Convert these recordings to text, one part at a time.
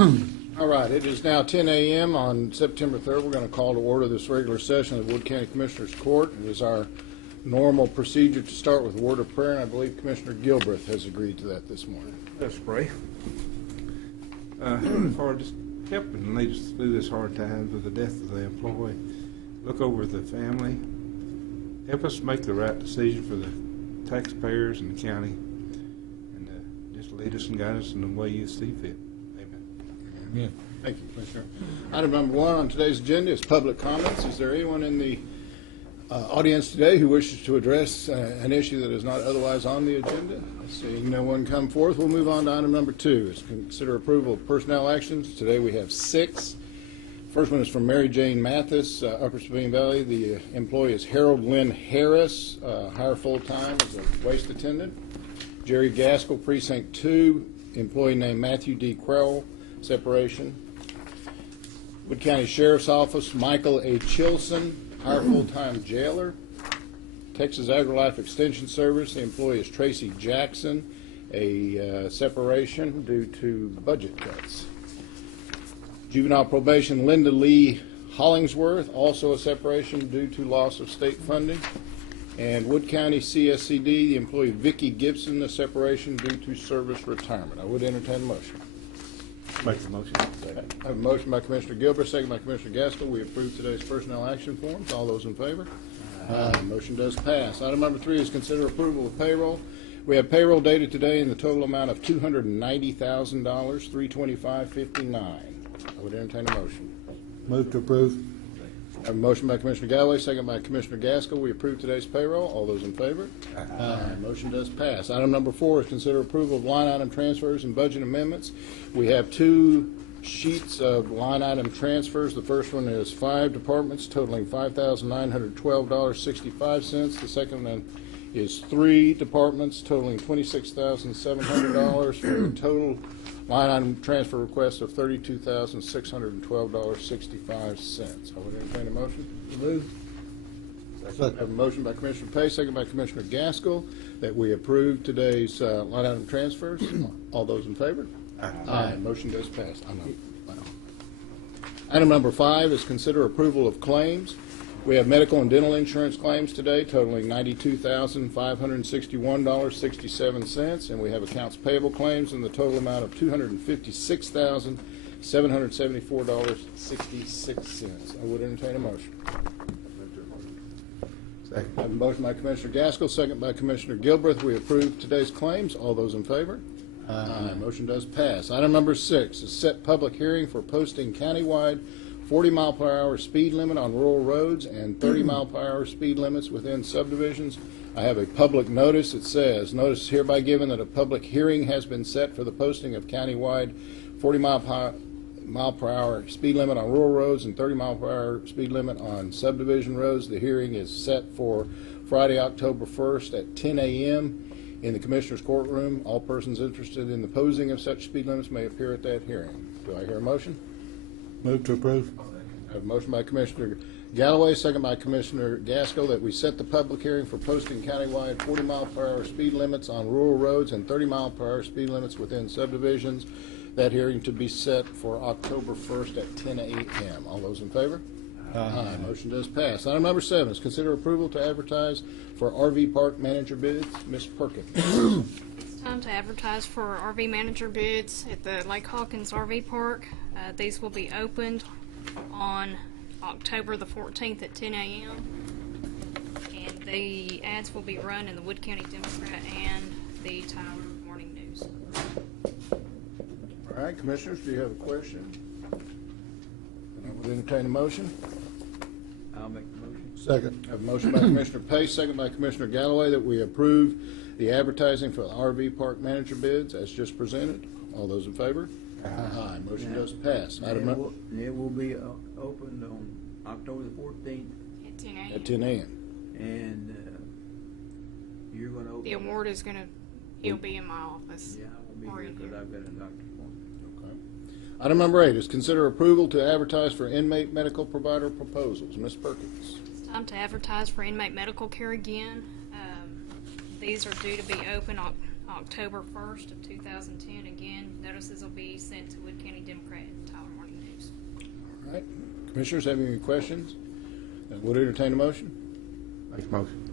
All right, it is now 10 a.m. on September 3rd. We're going to call to order this regular session of the Wood County Commissioners Court. It is our normal procedure to start with a word of prayer, and I believe Commissioner Gilbreth has agreed to that this morning. Let's pray. Heavenly Father, just help and lead us through this hard time with the death of the employee. Look over the family. Help us make the right decision for the taxpayers and the county. And just lead us and guide us in the way you see fit. Amen. Thank you, Commissioner. Item number 1 on today's agenda is public comments. Is there anyone in the audience today who wishes to address an issue that is not otherwise on the agenda? Seeing no one come forth, we'll move on to item number 2. Is consider approval of personnel actions. Today we have 6. First one is from Mary Jane Mathis, Upper Sabine Valley. The employee is Harold Lynn Harris, hire full-time as a waste attendant. Jerry Gaskell, Precinct 2, employee named Matthew D. Crowell, separation. Wood County Sheriff's Office, Michael A. Chilson, hire full-time jailer. Texas AgriLife Extension Service, the employee is Tracy Jackson, a separation due to budget cuts. Juvenile Probation, Linda Lee Hollingsworth, also a separation due to loss of state funding. And Wood County CSCD, the employee Vicki Gibson, a separation due to service retirement. I would entertain a motion. Make the motion. I have a motion by Commissioner Gilbert, second by Commissioner Gaskell. We approve today's personnel action forms. All those in favor? Aye. Motion does pass. Item number 3 is consider approval of payroll. We have payroll dated today in the total amount of $290,000, $325.59. I would entertain a motion. Move to approve. I have a motion by Commissioner Galloway, second by Commissioner Gaskell. We approve today's payroll. All those in favor? Aye. Motion does pass. Item number 4 is consider approval of line item transfers and budget amendments. We have 2 sheets of line item transfers. The first one is 5 departments totaling $5,912.65. The second one is 3 departments totaling $26,700 for a total line item transfer request of $32,612.65. I would entertain a motion. Move. I have a motion by Commissioner Pace, second by Commissioner Gaskell, that we approve today's line item transfers. All those in favor? Aye. Motion does pass. Wow. Item number 5 is consider approval of claims. We have medical and dental insurance claims today totaling $92,561.67, and we have accounts payable claims in the total amount of $256,774.66. I would entertain a motion. Second. I have a motion by Commissioner Gaskell, second by Commissioner Gilbreth. We approve today's claims. All those in favor? Aye. Motion does pass. Item number 6 is set public hearing for posting countywide 40-mile-per-hour speed limit on rural roads and 30-mile-per-hour speed limits within subdivisions. I have a public notice. It says, notice is hereby given that a public hearing has been set for the posting of countywide 40-mile-per-hour speed limit on rural roads and 30-mile-per-hour speed limit on subdivision roads. The hearing is set for Friday, October 1st at 10 a.m. in the Commissioner's courtroom. All persons interested in the posing of such speed limits may appear at that hearing. Do I hear a motion? Move to approve. I have a motion by Commissioner Galloway, second by Commissioner Gaskell, that we set the public hearing for posting countywide 40-mile-per-hour speed limits on rural roads and 30-mile-per-hour speed limits within subdivisions. That hearing to be set for October 1st at 10 a.m. All those in favor? Aye. Motion does pass. Item number 7 is consider approval to advertise for RV park manager bids. Ms. Perkins. It's time to advertise for RV manager bids at the Lake Hawkins RV Park. These will be opened on October the 14th at 10 a.m. And the ads will be run in the Wood County Democrat and the Tyler Morning News. All right, Commissioners, do you have a question? I would entertain a motion. I'll make the motion. Second. I have a motion by Commissioner Pace, second by Commissioner Galloway, that we approve the advertising for the RV park manager bids as just presented. All those in favor? Aye. Motion does pass. It will be opened on October the 14th At 10 a.m. At 10 a.m. and you're going to open. The award is going to, he'll be in my office. Yeah, I won't be Or here in because here. I've got a doctor's appointment. Okay. Item number 8 is consider approval to advertise for inmate medical provider proposals. Ms. Perkins. It's time to advertise for inmate medical care again. These are due to be open October 1st of 2010. Again, notices will be sent to Wood County Democrat and Tyler Morning News. All right. Commissioners, have any questions? Would entertain a motion? Make a motion.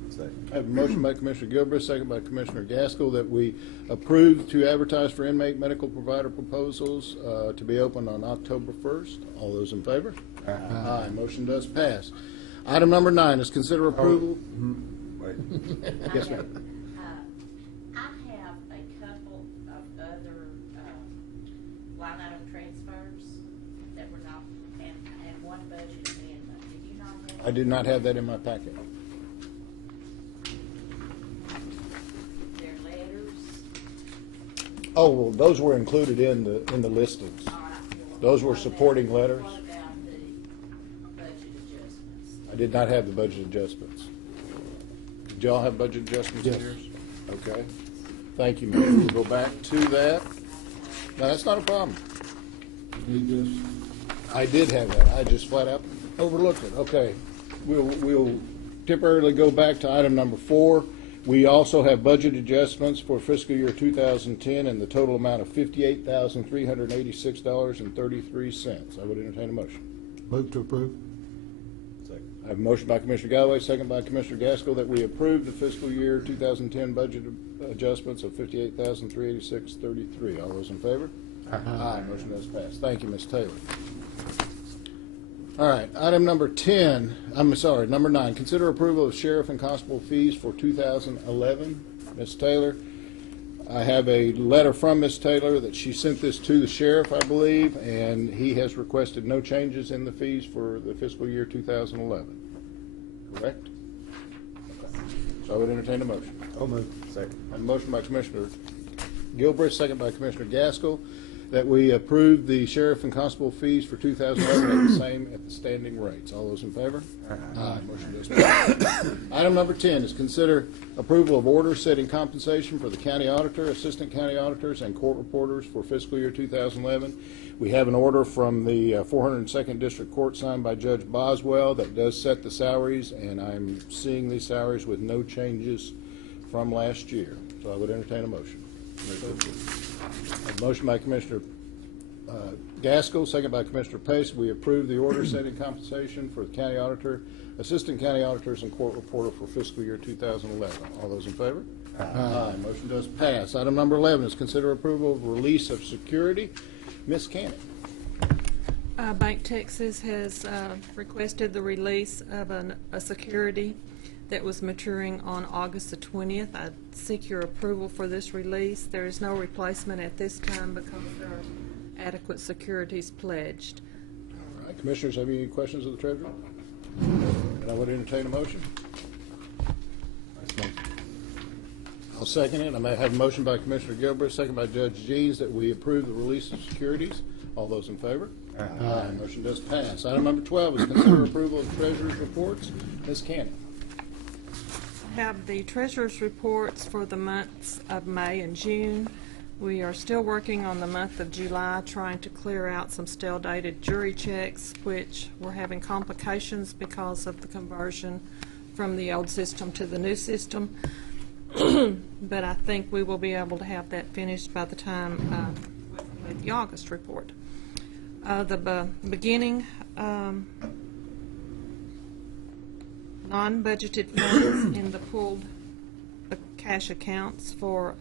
I have a motion by Commissioner Gilbert, second by Commissioner Gaskell, that we approve to advertise for inmate medical provider proposals to be opened on October 1st. All those in favor? Aye. Motion does pass. Item number 9 is consider approval. Wait. Yes, ma'am. I have a couple of other line item transfers that were not, and one budget amendment. Did you not have? I did not have that in my packet. Their letters? Oh, well, those were included in the listings. All right. Those were What supporting about- letters. What about the budget adjustments? I did not have the budget adjustments. Did y'all have budget adjustments in Yes. yours? Okay. Thank you, Mayor. We'll go back to that. No, that's not a problem. Need this? I did have that. I just flat out overlooked it. Okay. We'll temporarily go back to item number 4. We also have budget adjustments for fiscal year 2010 in the total amount of $58,386.33. I would entertain a motion. Move to approve. I have a motion by Commissioner Galloway, second by Commissioner Gaskell, that we approve the fiscal year 2010 budget adjustments of $58,386.33. All those in favor? Aye. Motion does pass. Thank you, Ms. Taylor. All right, item number 9. Consider approval of sheriff and constable fees for 2011. Ms. Taylor, I have a letter from Ms. Taylor that she sent this to the sheriff, I believe, and he has requested no changes in the fees for the fiscal year 2011. Correct? So I would entertain a motion. I'll move. Second. I have a motion by Commissioner Gilbert, second by Commissioner Gaskell, that we approve the sheriff and constable fees for 2011 at the same at the standing rates. All those in favor? Aye. Motion does pass. Item number 10 is consider approval of orders setting compensation for the county auditor, assistant county auditors, and court reporters for fiscal year 2011. We have an order from the 402nd District Court signed by Judge Boswell that does set the salaries, and I'm seeing these salaries with no changes from last year. So I would entertain a motion. A motion by Commissioner Gaskell, second by Commissioner Pace. We approve the order setting compensation for the county auditor, assistant county auditors, and court reporter for fiscal year 2011. All those in favor? Aye. Motion does pass. Item number 11 is consider approval of release of security. Ms. Cannon. Bank Texas has requested the release of a security that was maturing on August the 20th. I seek your approval for this release. There is no replacement at this time because there are adequate securities pledged. All right. Commissioners, have any questions of the treasurer? And I would entertain a motion. I'll second it. I may have a motion by Commissioner Gilbert, second by Judge Jeans, that we approve the release of securities. All those in favor? Aye. Motion does pass. Item number 12 is consider approval of treasurer's reports. Ms. Cannon. Have the treasurer's reports for the months of May and June. We are still working on the month of July, trying to clear out some stale dated jury checks, which we're having complications because of the conversion from the old system to the new system. But I think we will be able to have that finished by the time with the August report. The beginning non-budgeted funds in the pooled cash accounts for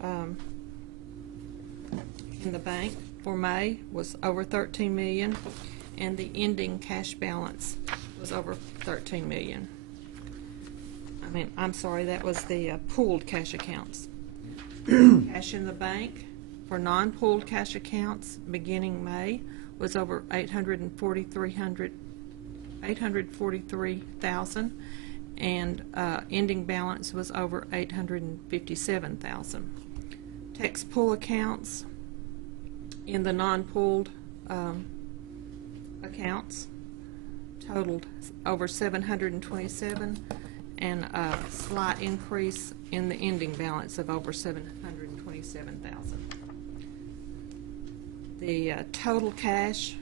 in the bank for May was over $13 million, and the ending cash balance was over $13 million. I'm sorry, that was the pooled cash accounts. Cash in the bank for non-pooled cash accounts beginning May was over $843,000, and ending balance was over $857,000. Tax pool accounts in the non-pooled accounts totaled over $727,000, and a slight increase in the ending balance of over $727,000. The total cash